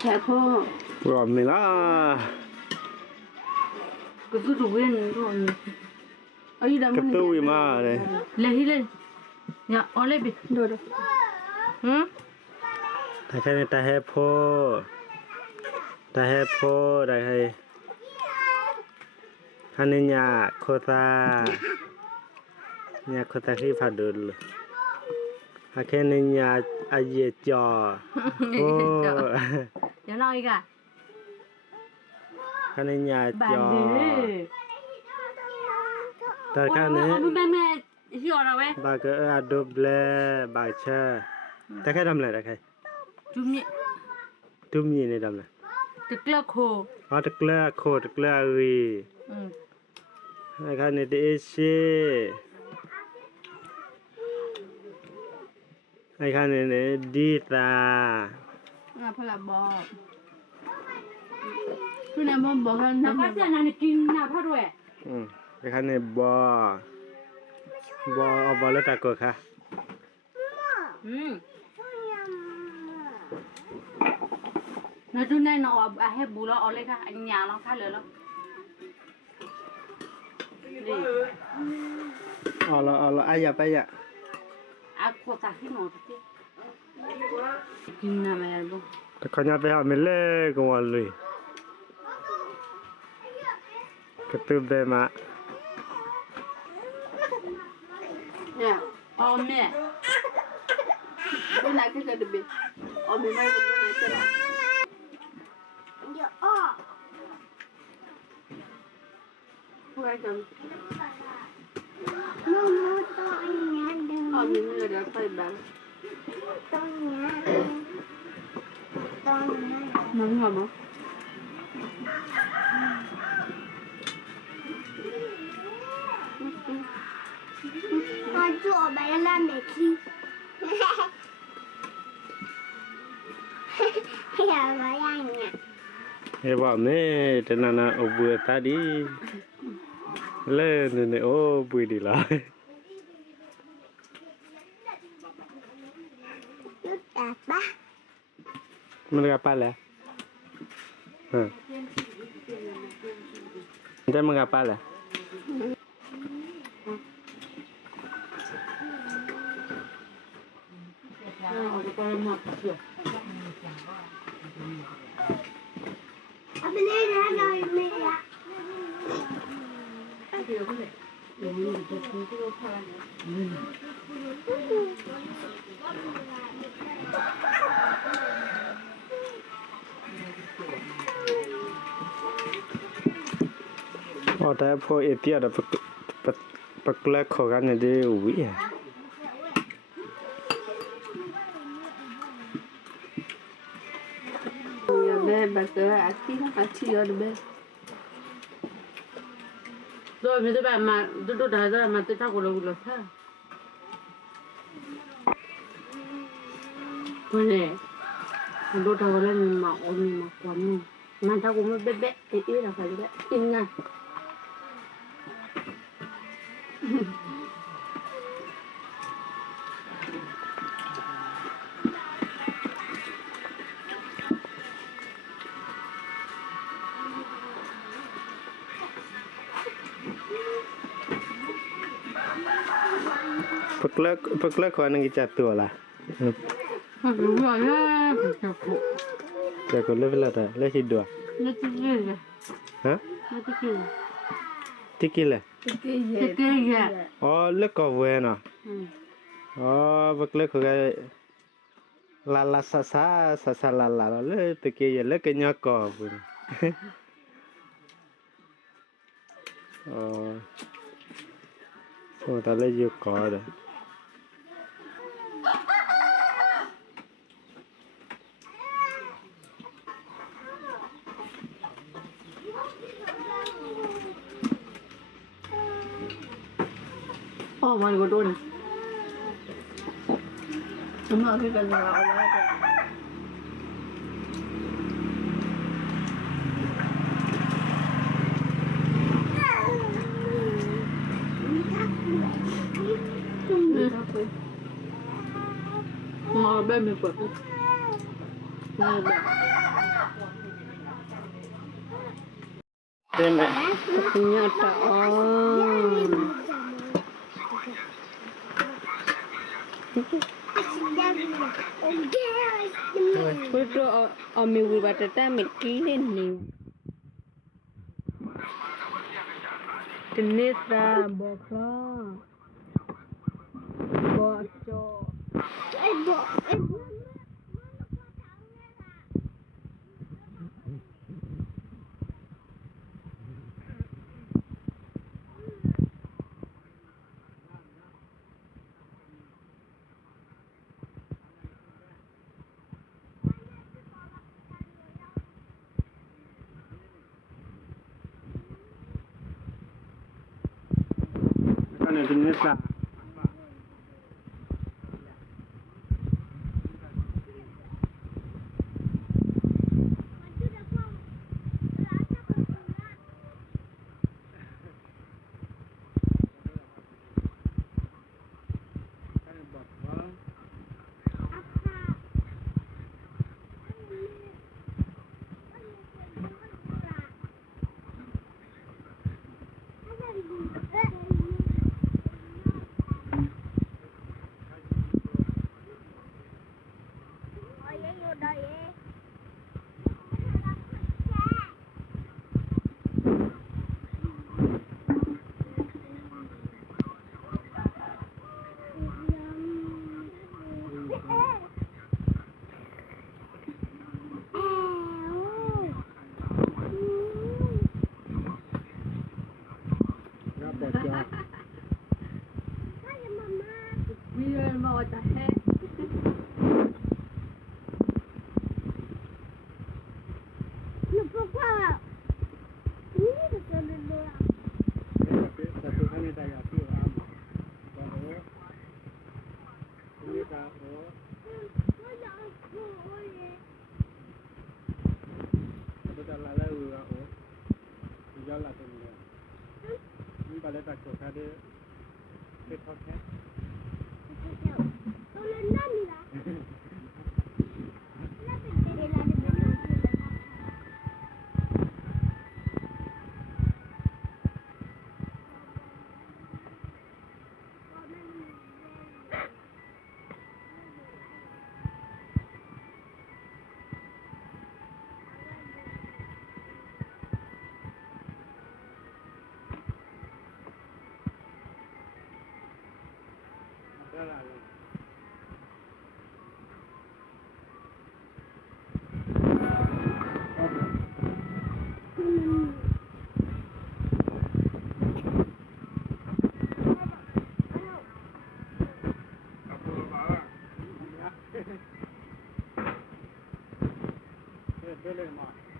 แค่พ่อ รอไม่ละ ก็คือดูเว้นก่อนไอ้ดำ กระตุ้ยมาเลย เลยอย่าเอาเลยบิดูแต่แค่ในตาแฮโพได้ให้ฮันนี่ยาโคตาเนี่ยโคตาที่พัดดุลฮักแค่นี้ยาอาเยจอโอ้ เดี๋ยวเราอีกอ่ะ ฮันนี่ยา บา จ น อ ดื้อ แต่แค่นี้ แม่ที่ออกเราเว้ย บาก็อาดูเบลบาเช่แต่แค่ทำอะไรแต่แค่ จุ่มนี่ ตุ้มยีนี่ทำอะไร ตะเกียบโค อ๋อตะเกลือโคตะเกลือวีไอ้ข้านี่เดชิไอ้ข้านี่ดีตา พลับบอกพี่นายบอกกันนะพัดจะนานกินนะพัดด้วย ไอ้ข้านี่บอเอาบอลแล้วตะกดค่ะnói chung này nó hết bù lo lấy cả anh nhà nó khá lớn lắm đi เอาละไอ้ยาไปยะ có ta khi nó thế kinh nào mày ăn không แต่เขาอยากไปหาเมล่ก็วันเลยกระตุ้มได้มา nè mẹ bữa nay cái được bị mẹ mai bữa nay cái nào quay cần mình người đã phải bán nóng hầm không con chuột bé làm để khi giờ với anh nhỉ เฮ้ยว่าแม่แต่นานาเอาเบื่อตาดีเล่นเนี่ยโอ้บุยดีละ nước đạp ba มันกลับไปแล้วจะมันกลับไปแล้ว ở con mặc được ở bên đây ra rồi mẹ ạอ๋อแต่พอเอเตียดปักแรกขอกันเนี่ยเดี๋ยววิ่ง bé bà cứ ăn chi rồi bé rồi mấy đứa bạn mà đôi đôi ra mà tôi thao của lâu ha thôi nè đôi thao lên mà ôm mà quấn mà thao cũng bé bé ít là phải bé in nha ปักเลิกขอนังกิจตัวละ đúng rồi ha แต่ก็เลิกแล้วแต่เลิกคิดดัว nó thích gì ฮะ nó thích gì ที่กินเลย thích cái gì อ๋อเลิกก็เว้นอ่ะอ๋อปักเลิกขอกันลาลาซาซาลาลาเลิกตะกี้เลิกกันยากก็บุญอ๋อโอ้แต่เลิกอยู่ก่อนเลย mà có đồn đúng rồi cái cần vào đó bên mình quật นี่แบบ เต็มไหม ternyata Puto amigo batata mikilin nih. Tenita bokla. Boco. Kan ni jenis lah. Biar mau cahaya. Satu kali saya pulang, baru ini tahu. Betul lah lalu aku, jalan tu ni. Ini pada tak kau ada petoknya. Boleh mak.